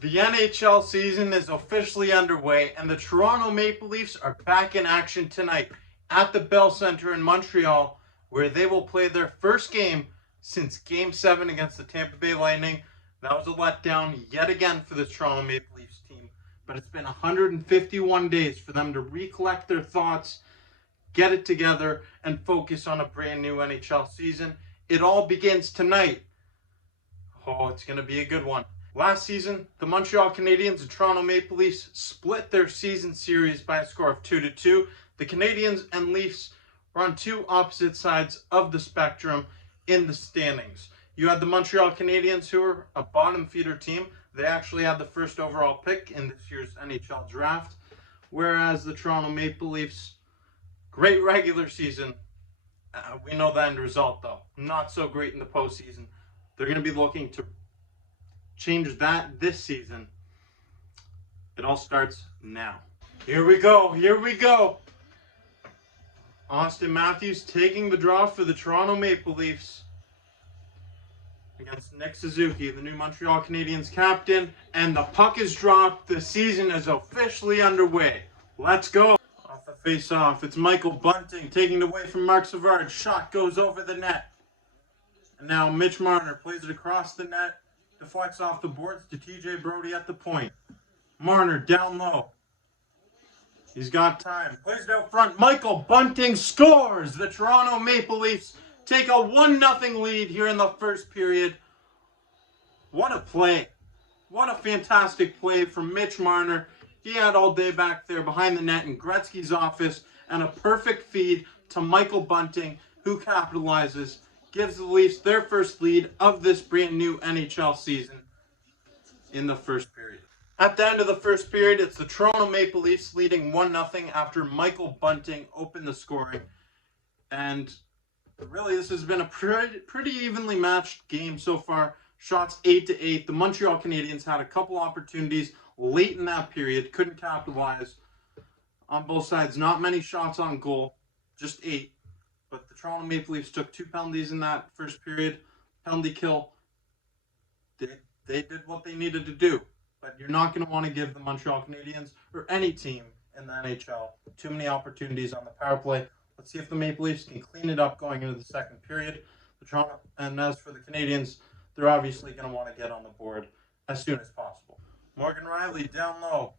The NHL season is officially underway, and the Toronto Maple Leafs are back in action tonight at the Bell Centre in Montreal, where they will play their first game since Game 7 against the Tampa Bay Lightning. That was a letdown yet again for the Toronto Maple Leafs team, but it's been 151 days for them to recollect their thoughts, get it together, and focus on a brand new NHL season. It all begins tonight. Oh, it's going to be a good one. Last season, the Montreal Canadiens and Toronto Maple Leafs split their season series by a score of 2-2. The Canadiens and Leafs were on two opposite sides of the spectrum in the standings. You had the Montreal Canadiens, who were a bottom feeder team. They actually had the first overall pick in this year's NHL draft. Whereas the Toronto Maple Leafs, great regular season. We know the end result, though. Not so great in the postseason. They're going to be looking to change that this season. It all starts now. Here we go. Austin Matthews taking the draw for the Toronto Maple Leafs against Nick Suzuki, the new Montreal Canadiens captain. And the puck is dropped. The season is officially underway. Let's go. Off the face-off, it's Michael Bunting taking it away from Mark Savard. Shot goes over the net. And now Mitch Marner plays it across the net. Deflects off the boards to TJ Brodie at the point. Marner down low. He's got time. Plays it out front. Michael Bunting scores. The Toronto Maple Leafs take a 1-0 lead here in the first period. What a play. What a fantastic play from Mitch Marner. He had all day back there behind the net in Gretzky's office. And a perfect feed to Michael Bunting, who capitalizes. Gives the Leafs their first lead of this brand new NHL season in the first period. At the end of the first period, it's the Toronto Maple Leafs leading 1-0 after Michael Bunting opened the scoring. And really, this has been a pretty evenly matched game so far. Shots 8-8. The Montreal Canadiens had a couple opportunities late in that period. Couldn't capitalize on both sides. Not many shots on goal. Just 8. But the Toronto Maple Leafs took 2 penalties in that first period. Penalty kill. They did what they needed to do. But you're not going to want to give the Montreal Canadiens or any team in the NHL too many opportunities on the power play. Let's see if the Maple Leafs can clean it up going into the second period. And as for the Canadiens, they're obviously going to want to get on the board as soon as possible. Morgan Rielly down low.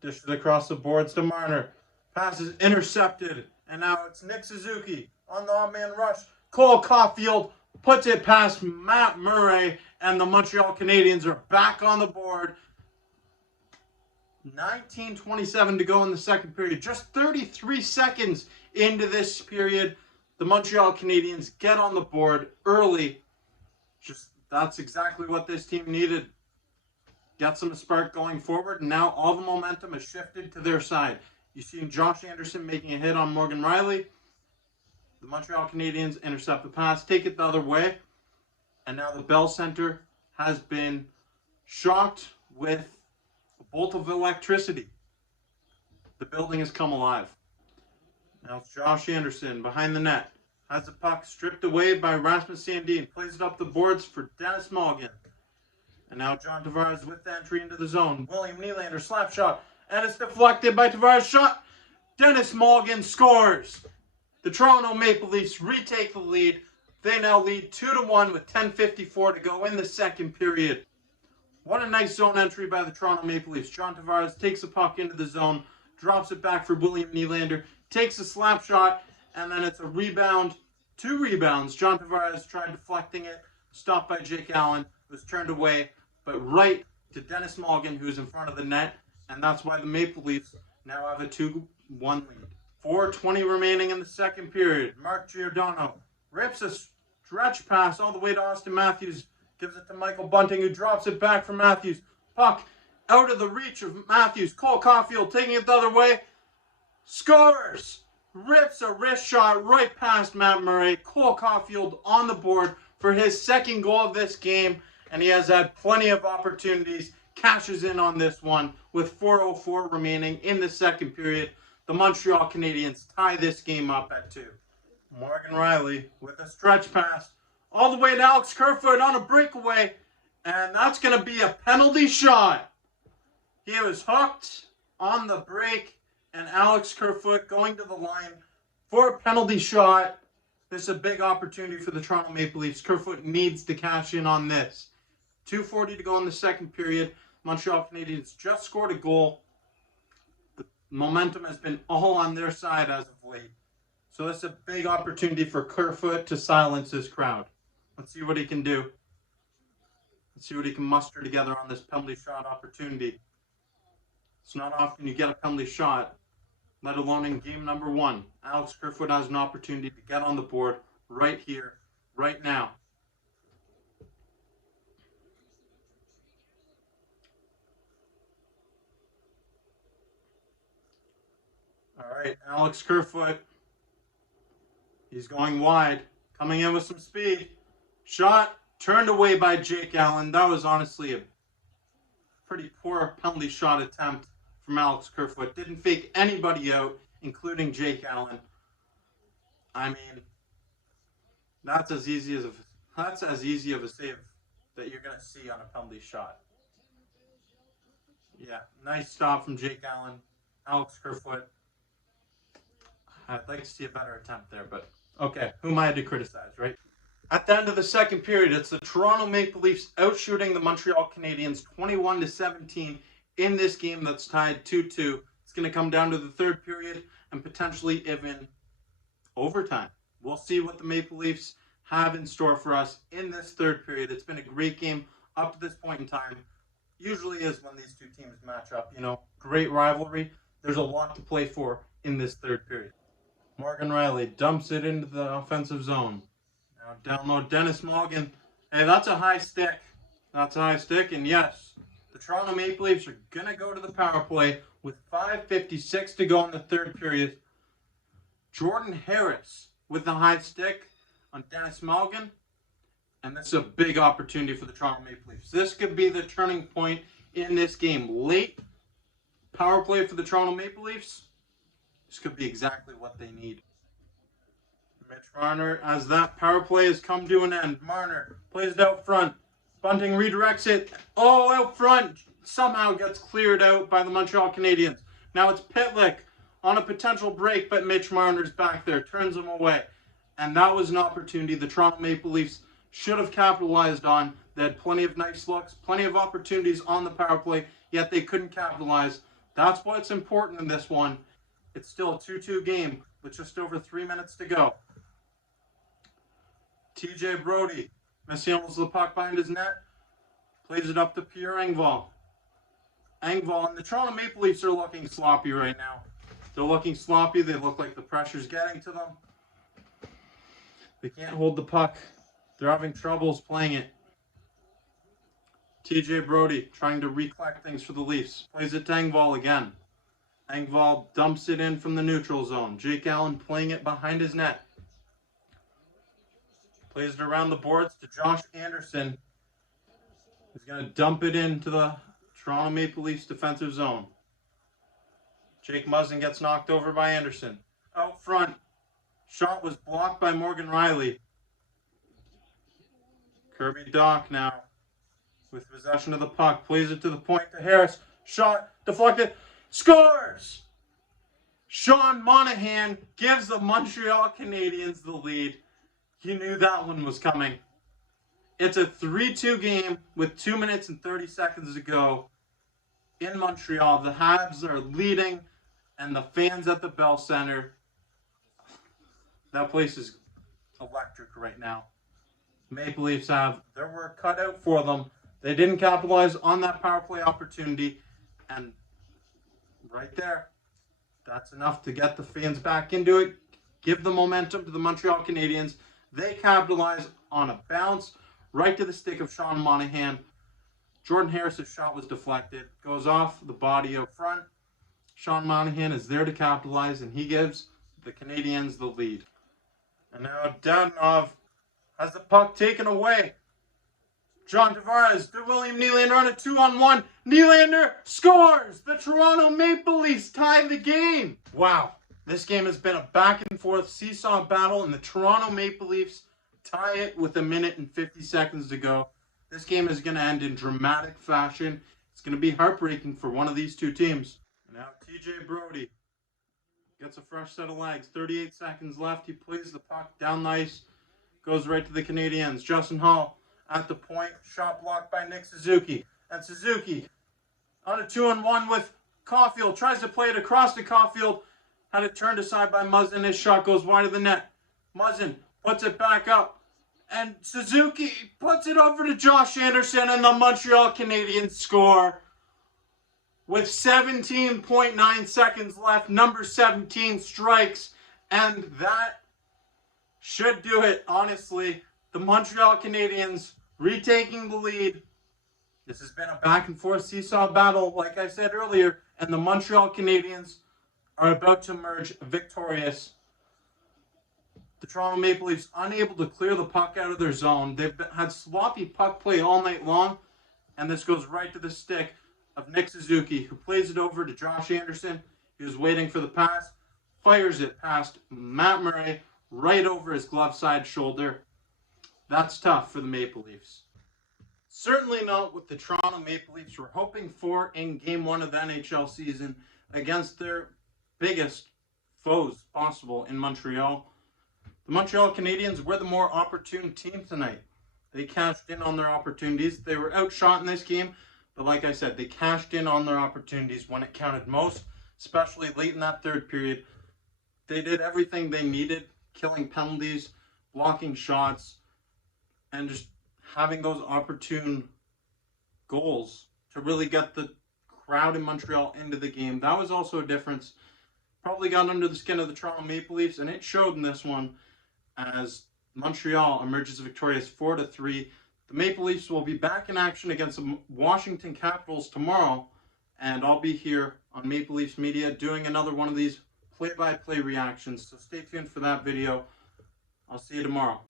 Dishes across the boards to Marner. Pass is intercepted. And now it's Nick Suzuki on the odd-man rush. Cole Caulfield puts it past Matt Murray, and the Montreal Canadiens are back on the board. 19:27 to go in the second period. Just 33 seconds into this period, the Montreal Canadiens get on the board early. That's exactly what this team needed. Get some spark going forward, and now all the momentum has shifted to their side. You see Josh Anderson making a hit on Morgan Rielly. The Montreal Canadiens intercept the pass, take it the other way. And now the Bell Centre has been shocked with a bolt of electricity. The building has come alive. Now it's Josh Anderson behind the net. Has the puck stripped away by Rasmus Sandin. Plays it up the boards for Dennis Mulligan. And now John Tavares with the entry into the zone. William Nylander slap shot. And it's deflected by Tavares' shot. Dennis Mulligan scores. The Toronto Maple Leafs retake the lead. They now lead 2-1 with 10:54 to go in the second period. What a nice zone entry by the Toronto Maple Leafs. John Tavares takes the puck into the zone, drops it back for William Nylander, takes a slap shot, and then it's a rebound. 2 rebounds. John Tavares tried deflecting it, stopped by Jake Allen, was turned away, but right to Dennis Mulligan, who's in front of the net. And that's why the Maple Leafs now have a 2-1 lead. 4:20 remaining in the second period. Mark Giordano rips a stretch pass all the way to Austin Matthews. Gives it to Michael Bunting, who drops it back for Matthews. Puck out of the reach of Matthews. Cole Caulfield taking it the other way. Scores! Rips a wrist shot right past Matt Murray. Cole Caulfield on the board for his second goal of this game. And he has had plenty of opportunities. Cashes in on this one with 4:04 remaining in the second period. The Montreal Canadiens tie this game up at 2. Morgan Rielly with a stretch pass all the way to Alex Kerfoot on a breakaway. And that's going to be a penalty shot. He was hooked on the break, and Alex Kerfoot going to the line for a penalty shot. This is a big opportunity for the Toronto Maple Leafs. Kerfoot needs to cash in on this. 2:40 to go in the second period. Montreal Canadiens just scored a goal. The momentum has been all on their side as of late. So this is a big opportunity for Kerfoot to silence his crowd. Let's see what he can do. Let's see what he can muster together on this penalty shot opportunity. It's not often you get a penalty shot, let alone in game number 1. Alex Kerfoot has an opportunity to get on the board right here, right now. All right, Alex Kerfoot. He's going wide, coming in with some speed. Shot turned away by Jake Allen. That was honestly a pretty poor penalty shot attempt from Alex Kerfoot. Didn't fake anybody out, including Jake Allen. I mean, that's as easy of a save that you're gonna see on a penalty shot. Yeah, nice stop from Jake Allen. Alex Kerfoot. I'd like to see a better attempt there, but okay, who am I to criticize, right? At the end of the second period, it's the Toronto Maple Leafs outshooting the Montreal Canadiens 21-17 in this game that's tied 2-2. It's going to come down to the third period and potentially even overtime. We'll see what the Maple Leafs have in store for us in this third period. It's been a great game up to this point in time. Usually is when these two teams match up. Great rivalry. There's a lot to play for in this third period. Morgan Rielly dumps it into the offensive zone. Now down low, Dennis Morgan. Hey, that's a high stick. That's a high stick. And yes, the Toronto Maple Leafs are going to go to the power play with 5:56 to go in the third period. Jordan Harris with the high stick on Dennis Morgan. And this is a big opportunity for the Toronto Maple Leafs. This could be the turning point in this game. Late power play for the Toronto Maple Leafs. This could be exactly what they need. Mitch Marner, as that power play has come to an end. Marner plays it out front. Bunting redirects it. Oh, out front. Somehow gets cleared out by the Montreal Canadiens. Now it's Pitlick on a potential break, but Mitch Marner's back there. Turns him away. And that was an opportunity the Toronto Maple Leafs should have capitalized on. They had plenty of nice looks, plenty of opportunities on the power play, yet they couldn't capitalize. That's what's important in this one. It's still a 2-2 game with just over 3 minutes to go. TJ Brodie mishandles the puck behind his net. Plays it up to Pierre Engvall. Engvall and the Toronto Maple Leafs are looking sloppy right now. They're looking sloppy. They look like the pressure's getting to them. They can't hold the puck. They're having troubles playing it. TJ Brodie trying to recollect things for the Leafs. Plays it to Engvall again. Engvall dumps it in from the neutral zone. Jake Allen playing it behind his net. Plays it around the boards to Josh Anderson. He's going to dump it into the Toronto Maple Leafs defensive zone. Jake Muzzin gets knocked over by Anderson. Out front. Shot was blocked by Morgan Rielly. Kirby Dach now with possession of the puck. Plays it to the point to Harris. Shot deflected. Scores! Sean Monahan gives the Montreal Canadiens the lead. You knew that one was coming. It's a 3-2 game with 2 minutes and 30 seconds to go in Montreal. The Habs are leading, and the fans at the Bell Center, that place is electric right now. Maple Leafs have their work cut out for them. They didn't capitalize on that power play opportunity, and right there, that's enough to get the fans back into it, give the momentum to the Montreal Canadiens. They capitalize on a bounce right to the stick of Sean Monahan. Jordan Harris' shot was deflected, goes off the body out front. Sean Monahan is there to capitalize, and he gives the Canadiens the lead. And now Dadonov has the puck taken away. John Tavares to William Nylander on a 2-on-1. Nylander scores! The Toronto Maple Leafs tie the game. Wow. This game has been a back and forth seesaw battle, and the Toronto Maple Leafs tie it with 1 minute and 50 seconds to go. This game is going to end in dramatic fashion. It's going to be heartbreaking for one of these two teams. And now TJ Brodie gets a fresh set of legs. 38 seconds left. He plays the puck down the ice. Goes right to the Canadiens. Justin Hall at the point. Shot blocked by Nick Suzuki. And Suzuki on a 2-on-1 with Caulfield. Tries to play it across to Caulfield. Had it turned aside by Muzzin. His shot goes wide of the net. Muzzin puts it back up. And Suzuki puts it over to Josh Anderson. And the Montreal Canadiens score. With 17.9 seconds left, number 17 strikes, and that should do it, honestly. The Montreal Canadiens retaking the lead. This has been a back-and-forth seesaw battle, like I said earlier, and the Montreal Canadiens are about to emerge victorious. The Toronto Maple Leafs unable to clear the puck out of their zone. They've had sloppy puck play all night long, and this goes right to the stick of Nick Suzuki, who plays it over to Josh Anderson. He was waiting for the pass, fires it past Matt Murray, right over his glove side shoulder. That's tough for the Maple Leafs. Certainly not what the Toronto Maple Leafs were hoping for in Game 1 of the NHL season against their biggest foes possible in Montreal. The Montreal Canadiens were the more opportune team tonight. They cashed in on their opportunities. They were outshot in this game. But like I said, they cashed in on their opportunities when it counted most, especially late in that third period. They did everything they needed, killing penalties, blocking shots, and just having those opportune goals to really get the crowd in Montreal into the game. That was also a difference. Probably got under the skin of the Toronto Maple Leafs, and it showed in this one as Montreal emerges victorious 4-3. The Maple Leafs will be back in action against the Washington Capitals tomorrow, and I'll be here on Maple Leafs Media doing another one of these play-by-play reactions, so stay tuned for that video. I'll see you tomorrow.